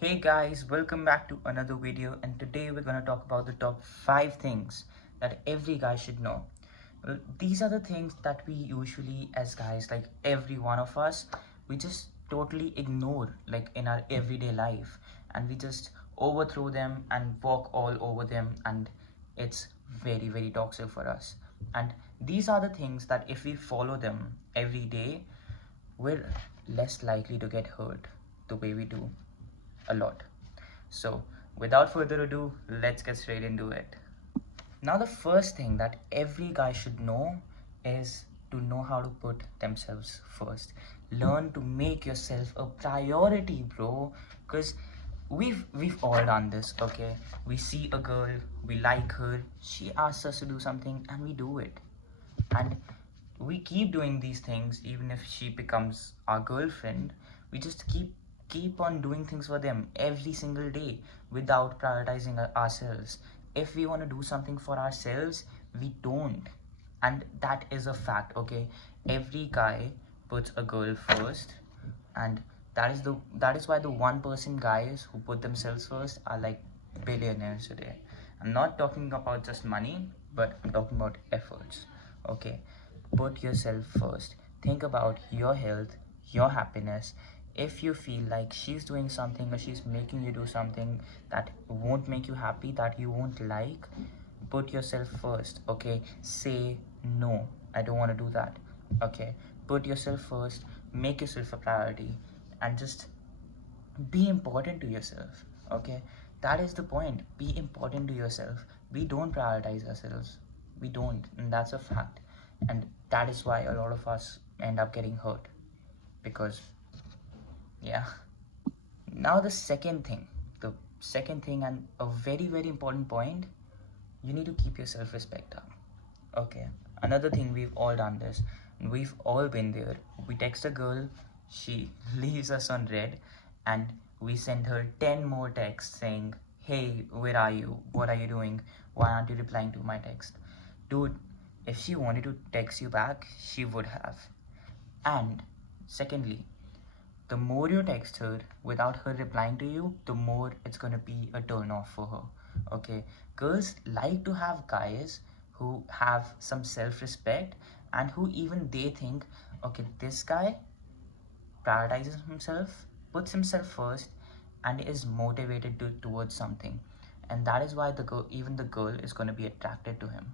Hey guys, welcome back to another video, and today we're gonna talk about the top 5 things that every guy should know. Well, these are the things that we usually as guys, like every one of us, we just totally ignore like in our everyday life, and we just overthrow them and walk all over them, and it's very toxic for us. And these are the things that if we follow them every day, we're less likely to get hurt the way we do a lot. So, without further ado, let's get straight into it. Now, the first thing that every guy should know is to know how to put themselves first. Learn to make yourself a priority, bro. Because we've all done this, okay? We see a girl, we like her, she asks us to do something, and we do it. And we keep doing these things even if she becomes our girlfriend. We just keep on doing things for them every single day without prioritizing ourselves. If we want to do something for ourselves, we don't. And that is a fact, okay? Every guy puts a girl first, and that is why the 1% guys who put themselves first are like billionaires today. I'm not talking about just money, but I'm talking about efforts. Okay, put yourself first. Think about your health, your happiness. If you feel like she's doing something or she's making you do something that won't make you happy, that you won't like, put yourself first. Okay, say no, I don't want to do that. Okay, put yourself first, make yourself a priority, and just be important to yourself. Okay, that is the point. Be important to yourself. We don't prioritize ourselves, we don't, and that's a fact. And that is why a lot of us end up getting hurt, because yeah. Now the second thing and a very important point, you need to keep your self-respect up. Okay, another thing, we've all done this, we've all been there. We text a girl, she leaves us on red, and we send her 10 more texts saying, hey, where are you, what are you doing, why aren't you replying to my text? Dude, if she wanted to text you back, she would have. And secondly, the more you text her without her replying to you, the more it's gonna be a turn off for her. Okay, girls like to have guys who have some self-respect, and who even they think, okay, this guy prioritizes himself, puts himself first, and is motivated towards something. And that is why the girl, even the girl, is going to be attracted to him.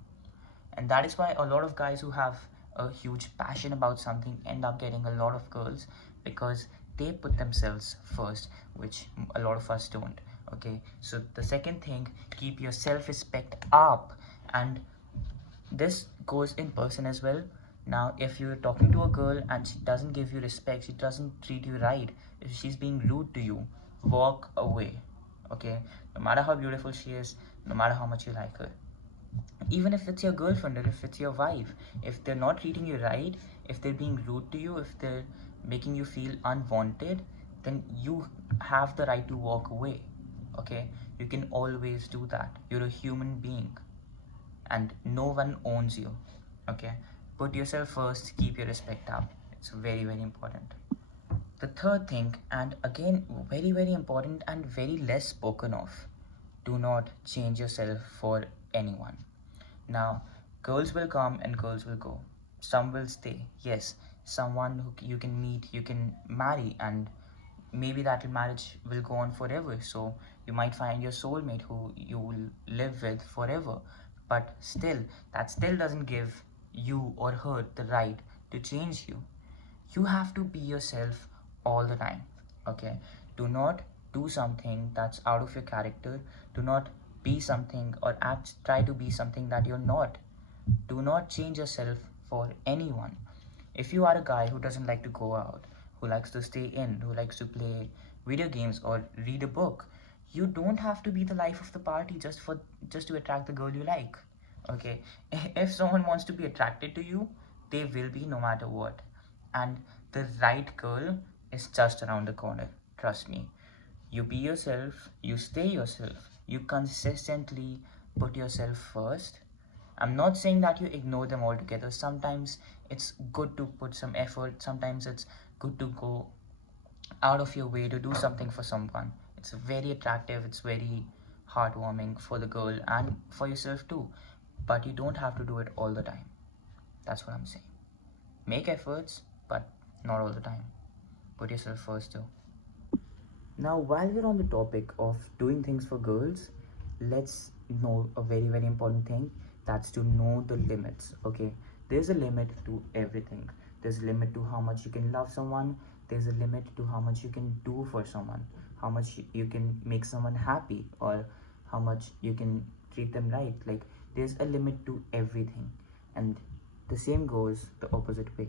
And that is why a lot of guys who have a huge passion about something end up getting a lot of girls, because they put themselves first, which a lot of us don't. Okay, so the second thing, keep your self-respect up. And this goes in person as well. Now, if you're talking to a girl and she doesn't give you respect, she doesn't treat you right, if she's being rude to you, walk away. Okay, no matter how beautiful she is, no matter how much you like her, even if it's your girlfriend or if it's your wife, if they're not treating you right, if they're being rude to you, if they're making you feel unwanted, then you have the right to walk away. Okay, you can always do that. You're a human being, and no one owns you. Okay, put yourself first, keep your respect up. It's very important. The third thing, and again very important and very less spoken of, do not change yourself for anyone. Now, girls will come and girls will go. Some will stay, yes. Someone who you can meet, you can marry, and maybe that marriage will go on forever. So you might find your soulmate who you will live with forever. But still, that still doesn't give you or her the right to change you. You have to be yourself all the time. Okay, do not do something that's out of your character. Do not be something or try to be something that you're not. Do not change yourself for anyone. If you are a guy who doesn't like to go out, who likes to stay in, who likes to play video games or read a book, you don't have to be the life of the party just to attract the girl you like. Okay, if someone wants to be attracted to you, they will be, no matter what. And the right girl is just around the corner. Trust me. You be yourself, you stay yourself, you consistently put yourself first. I'm not saying that you ignore them altogether. Sometimes it's good to put some effort. Sometimes it's good to go out of your way to do something for someone. It's very attractive, it's very heartwarming for the girl and for yourself too. But you don't have to do it all the time. That's what I'm saying. Make efforts, but not all the time. Put yourself first too. Now, while we're on the topic of doing things for girls, let's know a very, very important thing, that's to know the limits. Okay, there's a limit to everything. There's a limit to how much you can love someone, there's a limit to how much you can do for someone, how much you can make someone happy, or how much you can treat them right. Like, there's a limit to everything, and the same goes the opposite way.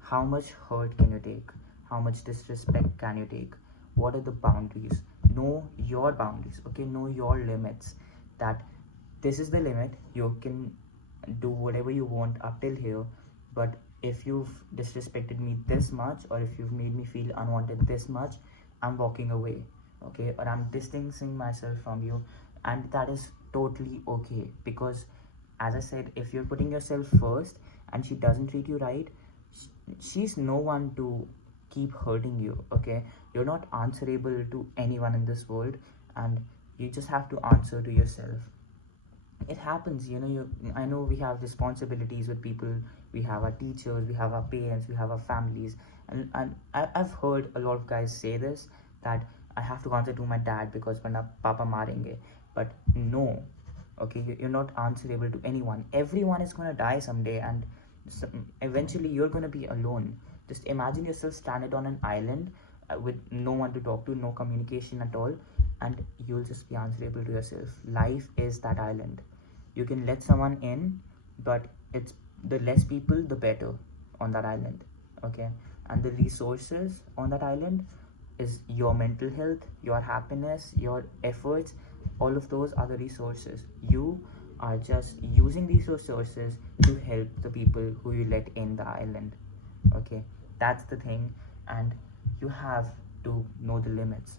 How much hurt can you take? How much disrespect can you take? What are the boundaries? Know your boundaries, okay? Know your limits. That this is the limit. You can do whatever you want up till here, but if you've disrespected me this much, or if you've made me feel unwanted this much, I'm walking away, okay? Or I'm distancing myself from you, and that is totally okay. Because as I said, if you're putting yourself first and she doesn't treat you right, she's no one to keep hurting you, okay? You're not answerable to anyone in this world, and you just have to answer to yourself. It happens, you know. I know we have responsibilities with people. We have our teachers, we have our parents, we have our families, and I've heard a lot of guys say this, that I have to answer to my dad because vana papa marenge. But no, okay, you're not answerable to anyone. Everyone is going to die someday, and eventually you're going to be alone. Just imagine yourself stranded on an island, with no one to talk to, no communication at all, and you'll just be answerable to yourself. Life is that island. You can let someone in, but it's the less people the better on that island, okay? And the resources on that island is your mental health, your happiness, your efforts. All of those are the resources. You are just using these resources to help the people who you let in the island, okay? That's the thing. And you have to know the limits,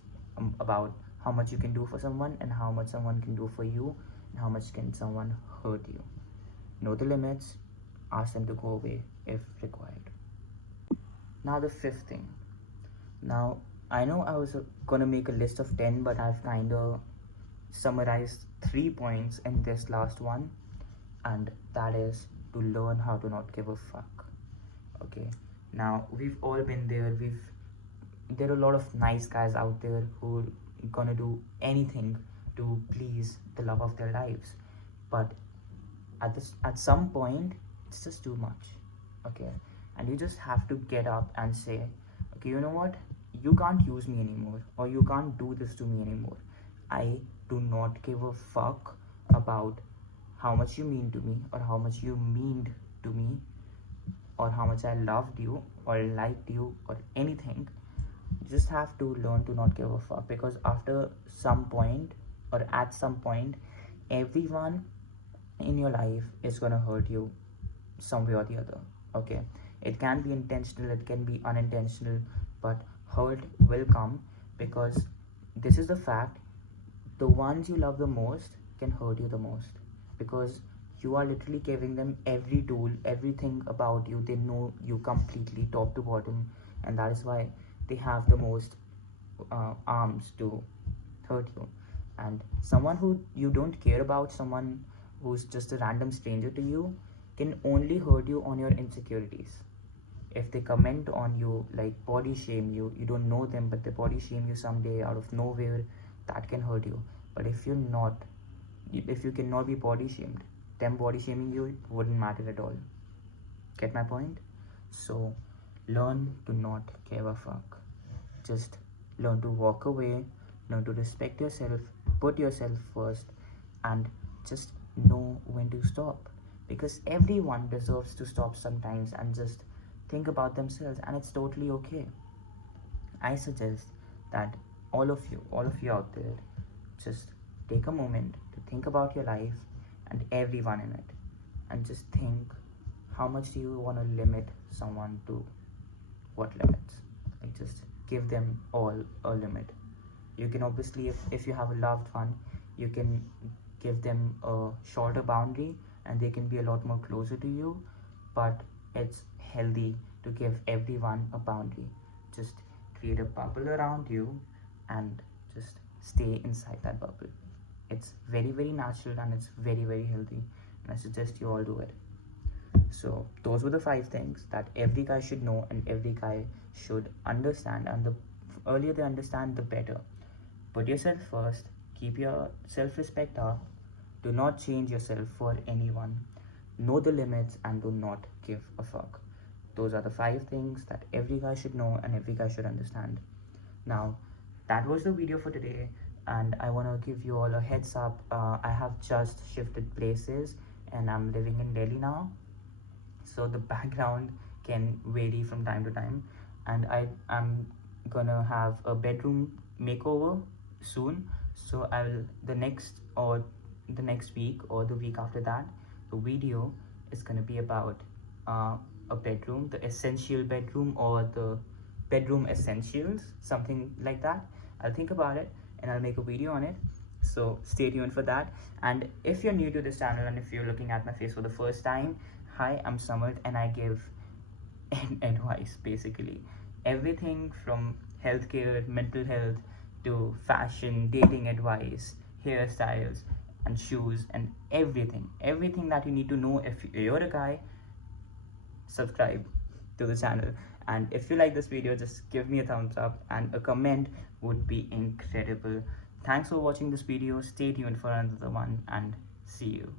about how much you can do for someone and how much someone can do for you, and how much can someone hurt you. Know the limits, ask them to go away if required. Now the fifth thing. Now, I know I was gonna make a list of 10, but I've kind of summarized 3 points in this last one, and that is to learn how to not give a fuck. Okay, now we've all been there. There are a lot of nice guys out there who are gonna do anything to please the love of their lives, but at some point it's just too much, okay? And you just have to get up and say, okay, you know what, you can't use me anymore, or you can't do this to me anymore. I do not give a fuck about how much you mean to me, or how much you meaned to me, or how much I loved you or liked you or anything. You just have to learn to not give a fuck, because after some point, or at some point, everyone in your life is gonna hurt you some way or the other, okay? It can be intentional, it can be unintentional, but hurt will come, because this is the fact. The ones you love the most can hurt you the most, because you are literally giving them every tool, everything about you. They know you completely top to bottom, and that is why they have the most arms to hurt you. And someone who you don't care about, someone who's just a random stranger to you, can only hurt you on your insecurities. If they comment on you, like body shame you, you don't know them, but they body shame you someday out of nowhere, that can hurt you. But if you cannot be body shamed, them body shaming you wouldn't matter at all. Get my point? So learn to not give a fuck. Just learn to walk away, learn to respect yourself, put yourself first, and just know when to stop. Because everyone deserves to stop sometimes and just think about themselves, and it's totally okay. I suggest that all of you out there, just take a moment to think about your life and everyone in it, and just think, how much do you want to limit someone to? What limits? Like, just give them all a limit. You can obviously, if you have a loved one, you can give them a shorter boundary and they can be a lot more closer to you, but it's healthy to give everyone a boundary. Just create a bubble around you and just stay inside that bubble. It's very, very natural and it's very, very healthy, and I suggest you all do it. So those were the 5 things that every guy should know and every guy should understand, and the earlier they understand, the better. Put yourself first, keep your self-respect up, do not change yourself for anyone, know the limits, and do not give a fuck. Those are the 5 things that every guy should know and every guy should understand. Now, that was the video for today, and I want to give you all a heads up. I have just shifted places and I'm living in Delhi now, so the background can vary from time to time, and I'm gonna have a bedroom makeover soon. So I'll the next week or the week after that, the video is gonna be about a bedroom, the essential bedroom, or the bedroom essentials, something like that. I'll think about it and I'll make a video on it, so stay tuned for that. And if you're new to this channel and if you're looking at my face for the first time, hi, I'm Samad and I give advice, basically everything from healthcare, mental health, to fashion, dating advice, hairstyles, and shoes, and everything that you need to know. If you're a guy, subscribe to the channel, and if you like this video, just give me a thumbs up, and a comment would be incredible. Thanks for watching this video. Stay tuned for another one, and see you.